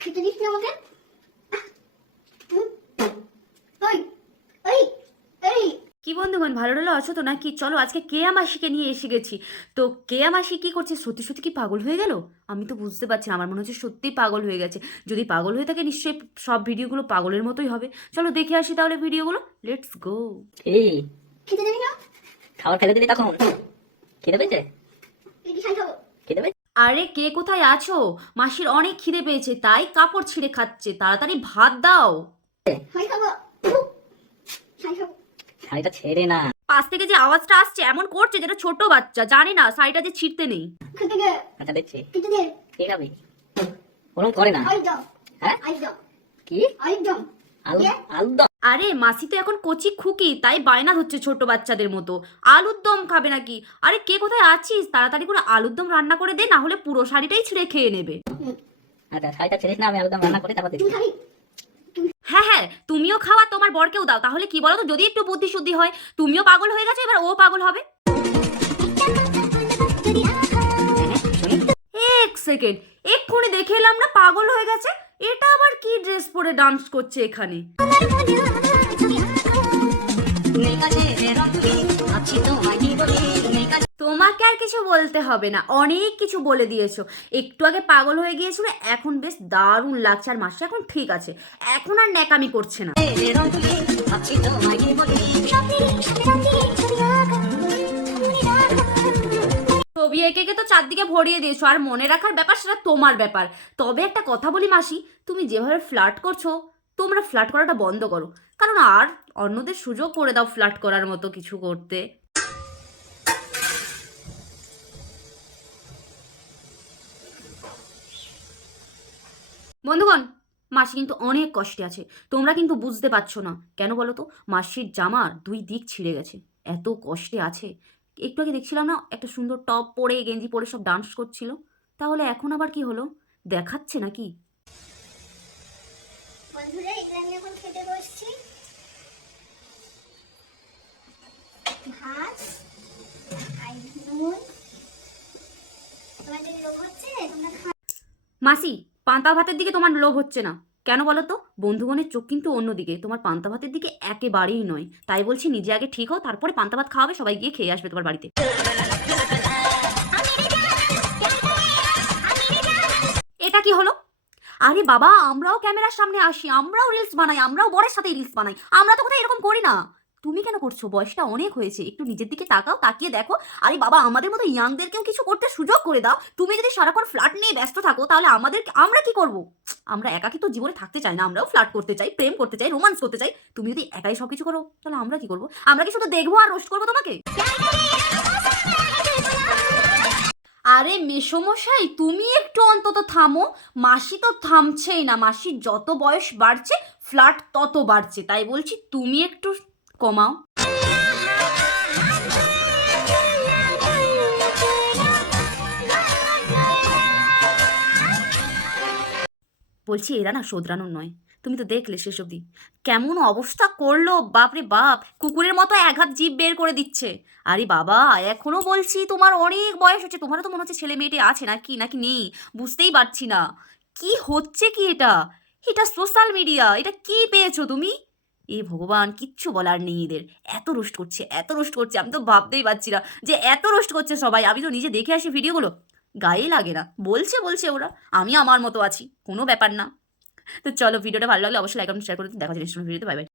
খেতে দিস না আমাকে। ওই ওই ওই কি বন্ধুগণ, ভালো ভালো আছো তো নাকি? চলো আজকে কেয়া মাসিকে নিয়ে এসে গেছি। তো কেয়া মাসি কি করছে? সত্যি সত্যি কি পাগল হয়ে গেল? আমি তো বুঝতে পারছি না, আমার মনে হচ্ছে সত্যিই পাগল হয়ে গেছে। যদি পাগল হয়ে থাকে নিশ্চয়ই সব ভিডিওগুলো পাগলের মতোই হবে। চলো দেখে আসি তাহলে ভিডিওগুলো, লেটস গো। এই খেতে দিবি না? খাবার ফেলে দিলি তখন খিদে পেয়েছে? কি খাই খাবো? খিদে পেয়েছে? আরে কে কোথায় আছো? মাসির অনেক খিদে পেয়েছে তাই কাপড় ছিঁড়ে খাচ্ছে, তাড়াতাড়ি ভাত দাও। খাই খাবো। খাই খাবো। শাড়িটা ছেড়ে না। পাশ থেকে যে আওয়াজটা আসছে এমন করছে যেটা ছোট বাচ্চা, জানি না শাড়িটা যে ছিঁড়তে নেই। খেতে দে। আচ্ছা দিচ্ছি। খেতে দে। কি খাবি? ওরকম করে না। আলুর দম। হ্যাঁ আলুর দম। কি? আলুর দম। আলুর দম? আরে মাসি তো এখন কচি খুকি, তাই বায়না ধরছে ছোট বাচ্চাদের মতো। আলুর দম খাবে নাকি? আরে কে কোথায় আছিস? তাড়াতাড়ি করে আলুর দম রান্না করে দে, না হলে পুরো শাড়িটাই ছিঁড়ে খেয়ে নেবে। আচ্ছা শাড়িটা ছেড়িস না, আমি আলুর দম রান্না করে তারপর দিচ্ছি। তুই খাবি? হ্যাঁ হ্যাঁ, তুমিও খাওয়া, তোমার বরকেও দাও, তাহলে কি বলো তো, যদি একটু বুদ্ধি শুদ্ধি হয়। তুমিও পাগল হয়ে গেছো, এবার ও পাগল হবে। এক সেকেন্ড, এক্ষুনি দেখে এলাম না পাগল হয়ে গেছে। এটা আবার কি ড্রেস পরে ডান্স করছে এখানে? তোমাকে আর কিছু বলতে হবে না, অনেক কিছু বলে দিয়েছো। একটু আগে পাগল হয়ে গিয়েছিল, এখন বেশ দারুণ লাগছে। আর মাসি এখন ঠিক আছে, এখন আর ন্যাকামি করছে না। ছবি এঁকে তো চারদিকে ভরিয়ে দিয়েছো, আর মনে রাখার ব্যাপার সেটা তোমার ব্যাপার। তবে একটা কথা বলি মাসি, তুমি যেভাবে ফ্লার্ট করছো, তোমরা ফ্লার্ট করাটা বন্ধ করো। কারণ আর অন্যদের সুযোগ করে দাও ফ্লার্ট করার মতো কিছু করতে। বন্ধুগণ, মাসি কিন্তু অনেক কষ্টে আছে, তোমরা কিন্তু বুঝতে পারছো না। কেন বলো তো? মাসির জামার দুই দিক ছিঁড়ে গেছে, এত কষ্টে আছে। একটু আগে দেখছিলাম না একটা সুন্দর টপ পরে গেঞ্জি পরে সব ডান্স করছিল, তাহলে এখন আবার কি হলো? দেখাচ্ছে নাকি? বন্ধুরা, এগুলো আমি এখন খেতে বসছি। ভাত আর নুন। তোমাদের লোভ হচ্ছে? তোমরা খা। মাসি, পান্তা ভাতের দিকে তোমার লোভ হচ্ছে না কেন বলো তো? বন্ধুগণের চোখ কিন্তু অন্যদিকে, তোমার পান্তা ভাতের দিকে একেবারেই নয়। তাই বলছি নিজে আগে ঠিক হও, তারপরে পান্তা ভাত খাওয়াবে, সবাই গিয়ে খেয়ে আসবে তোমার বাড়িতে। এটা কি হলো? আরে বাবা, আমরাও ক্যামেরার সামনে আসি, আমরাও রিলস বানাই, আমরাও বরের সাথে রিলস বানাই, আমরা তো কোথায় এরকম করি না। তুমি কেন করছো? বয়সটা অনেক হয়েছে, একটু নিজের দিকে তাকাও, তাকিয়ে দেখো। আরে বাবা, আমাদের মতো ইয়াংদেরকেও কিছু করতে সুযোগ করে দাও। তুমি যদি সারাক্ষণ ফ্ল্যাট নিয়ে ব্যস্ত থাকো, তাহলে আমরা কি করব? আমরা একাকি তো জীবনে থাকতে চাই না, আমরাও ফ্ল্যাট করতে চাই, প্রেম করতে চাই, রোমান্স করতে চাই। তুমি যদি একাই সবকিছু করো, তাহলে আমরা কি করবো? আমরা কি শুধু দেখবো আর রোস্ট করবো তোমাকে? আরে মেসোমশাই, তুমি একটু অন্তত থামো। মাসি তো থামছেই না, মাসির যত বয়স বাড়ছে ফ্ল্যাট তত বাড়ছে, তাই বলছি তুমি একটু কমাও। বলছি এরা না শোধরানোর নয়। তুমি তো দেখলে শেষ অবধি কেমন অবস্থা করলো, বাপরে বাপ, কুকুরের মতো একঘাত জিভ বের করে দিচ্ছে। আরে বাবা, এখনো বলছি তোমার অনেক বয়স হচ্ছে, তোমারও তো মনে হচ্ছে ছেলে মেয়েটি আছে নাকি নাকি নেই, বুঝতেই পারছি না। কি হচ্ছে কি এটা? এটা সোশ্যাল মিডিয়া, এটা কি পেয়েছো তুমি? এ ভগবান, কিচ্ছু বলার নেই এদের। এত রোস্ট করছে, এত রোস্ট করছে, আমি তো ভাবতেই পারছি না যে এত রোস্ট করছে সবাই। আমি তো নিজে দেখে আসি ভিডিওগুলো, গায়ে লাগে না। বলছে বলছে ওরা, আমি আমার মতো আছি, কোনো ব্যাপার না। তো চলো, ভিডিওটা ভালো লাগলে অবশ্যই লাইক কমেন্ট শেয়ার করে দিন। দেখা হচ্ছে নেক্সট ভিডিওতে। Bye bye.